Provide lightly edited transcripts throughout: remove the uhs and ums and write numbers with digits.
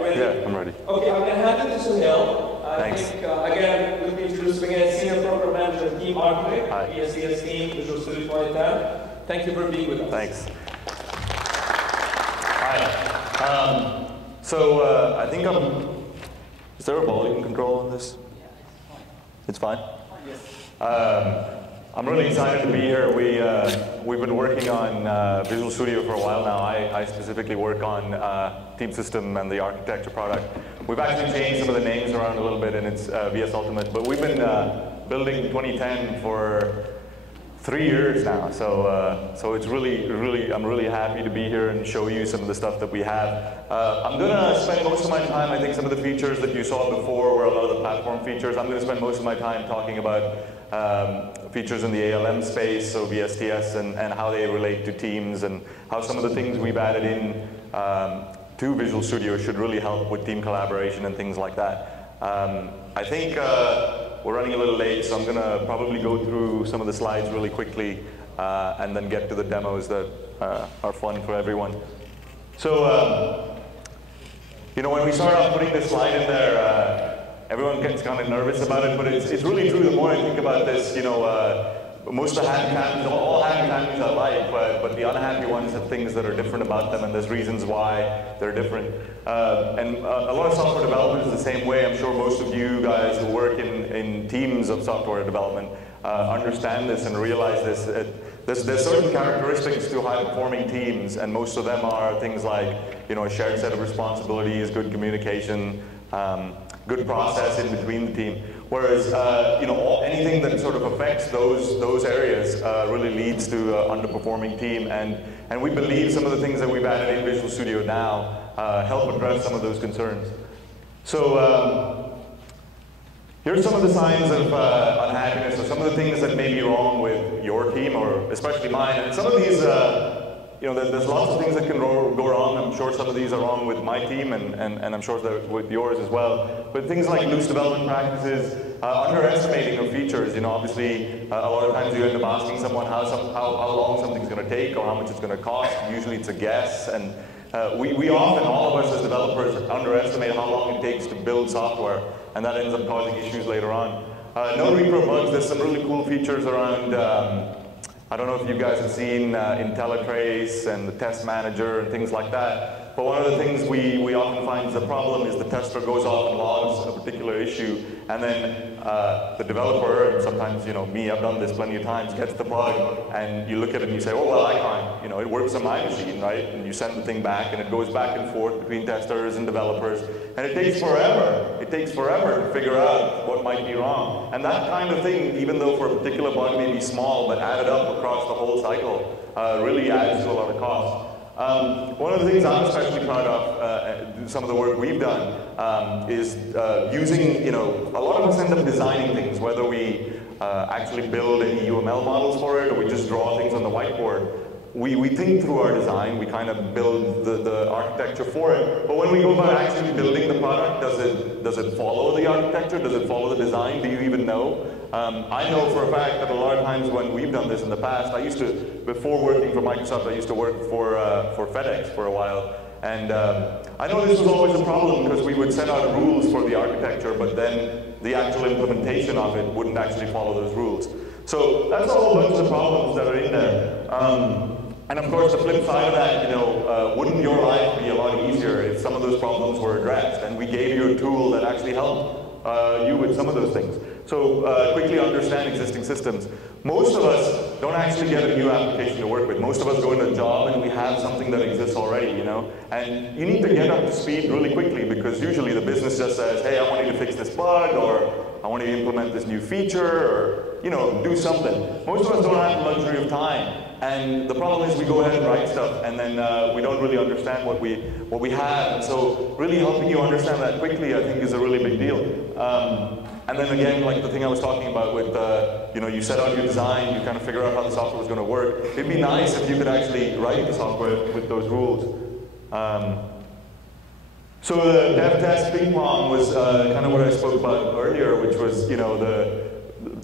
Yeah, I'm ready. Okay, I'm going to hand it to Suhail. Thanks. Again, let me introduce you again, Senior Program Manager and Team Architect, VS2010 team, Visual Studio 2010. Thank you for being with us. Thanks. Hi. I think is there a volume control on this? Yeah, it's fine. Yes. I'm really excited to be here. We've been working on Visual Studio for a while now. I specifically work on Team System and the architecture product. We've actually changed some of the names around a little bit, and it's VS Ultimate. But we've been building 2010 for 3 years now. So it's I'm really happy to be here and show you some of the stuff that we have. I'm going to spend most of my time, I think some of the features that you saw before were a lot of the platform features. I'm going to spend most of my time talking about features in the ALM space, so VSTS, and how they relate to teams, and how some of the things we've added in to Visual Studio should really help with team collaboration and things like that. I think we're running a little late, so I'm going to probably go through some of the slides really quickly and then get to the demos that are fun for everyone. So, when we started off putting this slide in there, everyone gets kind of nervous about it, but it's really true. The more I think about this, most of the happy families, all happy families I like, but the unhappy ones have things that are different about them, and there's reasons why they're different. And a lot of software development is the same way. I'm sure most of you guys who work in teams of software development understand this and realize this. There's certain characteristics to high-performing teams, and most of them are things like a shared set of responsibilities, good communication, good process in between the team. Whereas anything that sort of affects those areas really leads to an underperforming team, and we believe some of the things that we've added in Visual Studio now help address some of those concerns. So here's some of the signs of unhappiness, or some of the things that may be wrong with your team, or especially mine. And some of these, there's lots of things that can go wrong. I'm sure some of these are wrong with my team, and I'm sure they're with yours as well. But things like loose development practices, underestimating of features. Obviously, a lot of times you end up asking someone how long something's going to take or how much it's going to cost. Usually it's a guess, and we often, all of us as developers, underestimate how long it takes to build software, and that ends up causing issues later on. No repro bugs. There's some really cool features around. I don't know if you guys have seen IntelliTrace and the test manager and things like that. But one of the things we often find is the problem is the tester goes off and logs a particular issue, and then the developer, and sometimes me, I've done this plenty of times, gets the bug, and you look at it and you say, oh well, I can't. It works on my machine, right? And you send the thing back, and it goes back and forth between testers and developers, and it takes forever. It takes forever to figure out what might be wrong. And that kind of thing, even though for a particular bug may be small, but added up across the whole cycle, really adds to a lot of cost. One of the things I'm especially proud of, some of the work we've done, is using, a lot of us end up designing things, whether we actually build any UML models for it, or we just draw things on the whiteboard. We think through our design, we kind of build the architecture for it, but when we go about actually building the product, does it follow the architecture? Does it follow the design? Do you even know? I know for a fact that a lot of times when we've done this in the past, before working for Microsoft, I used to work for FedEx for a while, and I know this was always a problem because we would set out rules for the architecture, but then the actual implementation of it wouldn't actually follow those rules. So that's a whole bunch of problems that are in there. And of course, the flip side of that, wouldn't your life be a lot easier if some of those problems were addressed, and we gave you a tool that actually helped you with some of those things? So quickly understand existing systems. Most of us don't actually get a new application to work with. Most of us go into a job and we have something that exists already, And you need to get up to speed really quickly, because usually the business just says, hey, I want you to fix this bug, or I want you to implement this new feature, or do something. Most of us don't have the luxury of time. And the problem is we go ahead and write stuff, and then we don't really understand what we have. And so really helping you understand that quickly, I think, is a really big deal. And then again, like the thing I was talking about with, you set out your design, you kind of figure out how the software was going to work. It'd be nice if you could actually write the software with those rules. So the dev test ping pong was kind of what I spoke about earlier, which was,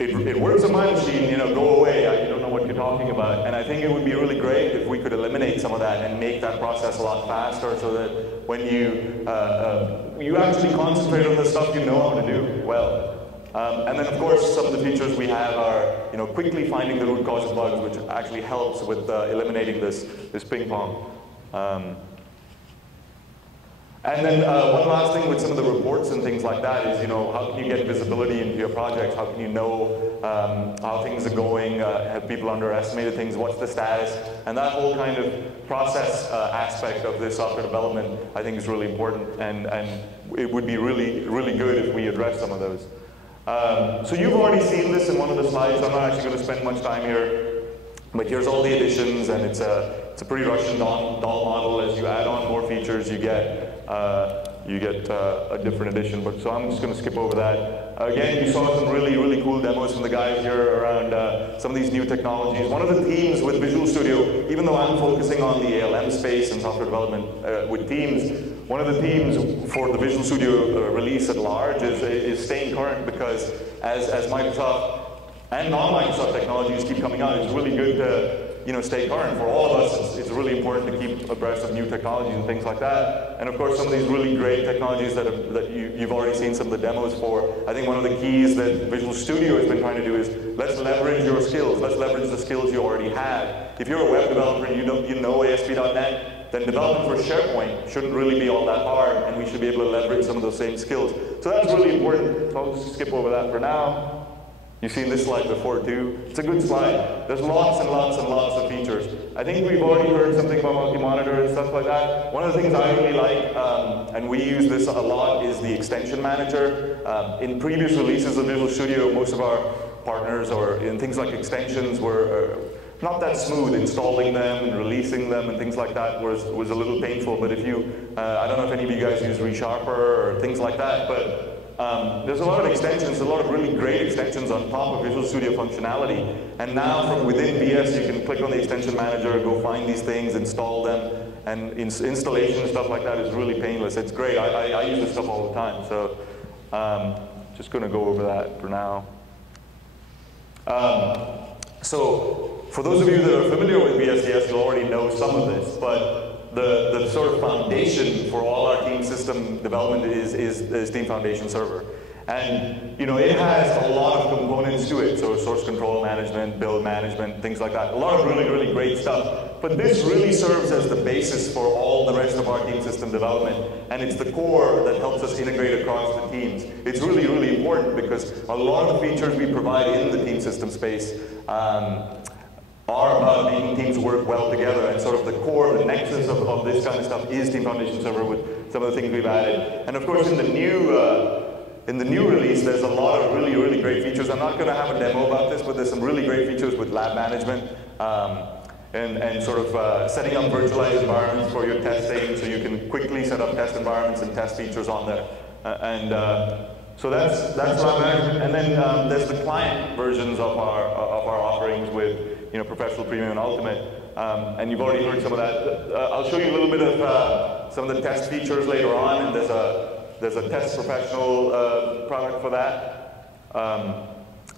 it works on my machine, you know, go away, you don't know what you're talking about. And I think it would be really great if we could eliminate some of that and make that process a lot faster so that when you actually concentrate on the stuff you know how to do well. And then of course some of the features we have are, you know, quickly finding the root cause of bugs, which actually helps with eliminating this ping pong. And then one last thing with some of the reports and things like that is, you know, how can you get visibility into your projects? How can you know how things are going? Have people underestimated things? What's the status? And that whole kind of process aspect of this software development, I think, is really important. And it would be really, really good if we address some of those. So you've already seen this in one of the slides. I'm not actually going to spend much time here. But here's all the additions, and it's a pretty Russian doll model. As you add on more features, you get a different edition. But so I'm just going to skip over that. Again, you saw some really, really cool demos from the guys here around some of these new technologies. One of the themes with Visual Studio, even though I'm focusing on the ALM space and software development with teams, one of the themes for the Visual Studio release at large is staying current, because as Microsoft and non-Microsoft technologies keep coming out, it's really good to stay current. For all of us, it's really important to keep abreast of new technologies and things like that. And of course, some of these really great technologies that you've already seen some of the demos for. I think one of the keys that Visual Studio has been trying to do is let's leverage your skills. Let's leverage the skills you already have. If you're a web developer and you know ASP.NET, then development for SharePoint shouldn't really be all that hard, and we should be able to leverage some of those same skills. So that's really important. So I'll just skip over that for now. You've seen this slide before too. It's a good slide. There's lots and lots and lots of features. I think we've already heard something about multi-monitor and stuff like that. One of the things I really like, and we use this a lot, is the extension manager. In previous releases of Visual Studio, most of our partners or in things like extensions were not that smooth. Installing them and releasing them and things like that was a little painful. But if you, I don't know if any of you guys use ReSharper or things like that, but there's a lot of extensions, a lot of really great extensions on top of Visual Studio functionality. And now from within VS, you can click on the extension manager, go find these things, install them, and installation and stuff like that is really painless. It's great. I use this stuff all the time. So just going to go over that for now. So for those of you that are familiar with VSDS, you'll already know some of this, but the sort of foundation for all our team system development is Team Foundation Server. And it has a lot of components to it, so source control management, build management, things like that. A lot of really, really great stuff. But this really serves as the basis for all the rest of our team system development. And it's the core that helps us integrate across the teams. It's really, really important because a lot of the features we provide in the team system space are about making teams work well together, and sort of the core, the nexus of this kind of stuff is Team Foundation Server with some of the things we've added. And of course, in the new release, there's a lot of really, really great features. I'm not going to have a demo about this, but there's some really great features with lab management and sort of setting up virtualized environments for your testing, so you can quickly set up test environments and test features on there. So that's lab management. And then there's the client versions of our offerings with Professional, Premium, and Ultimate. And you've already heard some of that. I'll show you a little bit of some of the test features later on, and there's a Test Professional product for that.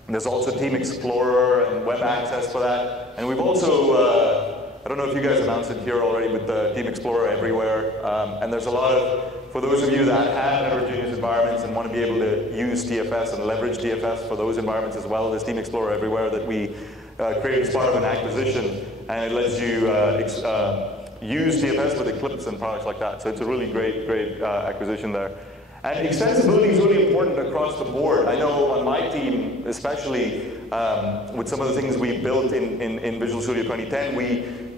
There's also Team Explorer and Web Access for that. And we've also, I don't know if you guys announced it here already, with the Team Explorer Everywhere. And there's a lot of, for those of you that have heterogeneous environments and want to be able to use TFS and leverage TFS for those environments as well, there's Team Explorer Everywhere that we created as part of an acquisition, and it lets you use TFS with Eclipse and products like that. So it's a really great acquisition there. And extensibility is really important across the board. I know on my team, especially with some of the things we built in Visual Studio 2010,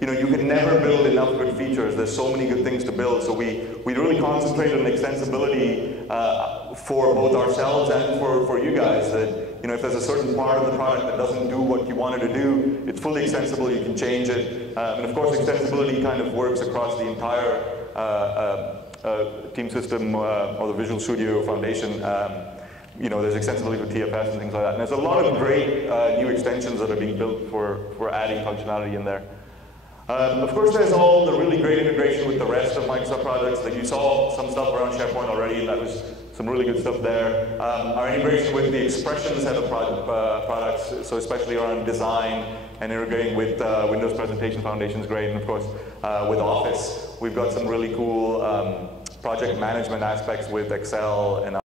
you can never build enough good features. There's so many good things to build. So we really concentrate on extensibility for both ourselves and for you guys. That if there's a certain part of the product that doesn't do what you wanted to do, it's fully extensible. You can change it. And of course, extensibility kind of works across the entire team system or the Visual Studio Foundation. There's extensibility for TFS and things like that. And there's a lot of great new extensions that are being built for adding functionality in there. Of course, there's all the really great integration with the rest of Microsoft products. Like you saw some stuff around SharePoint already. That was some really good stuff there. Our integration with the expression set of products, so especially around design and integrating with Windows Presentation Foundation is great. And of course, with Office, we've got some really cool project management aspects with Excel and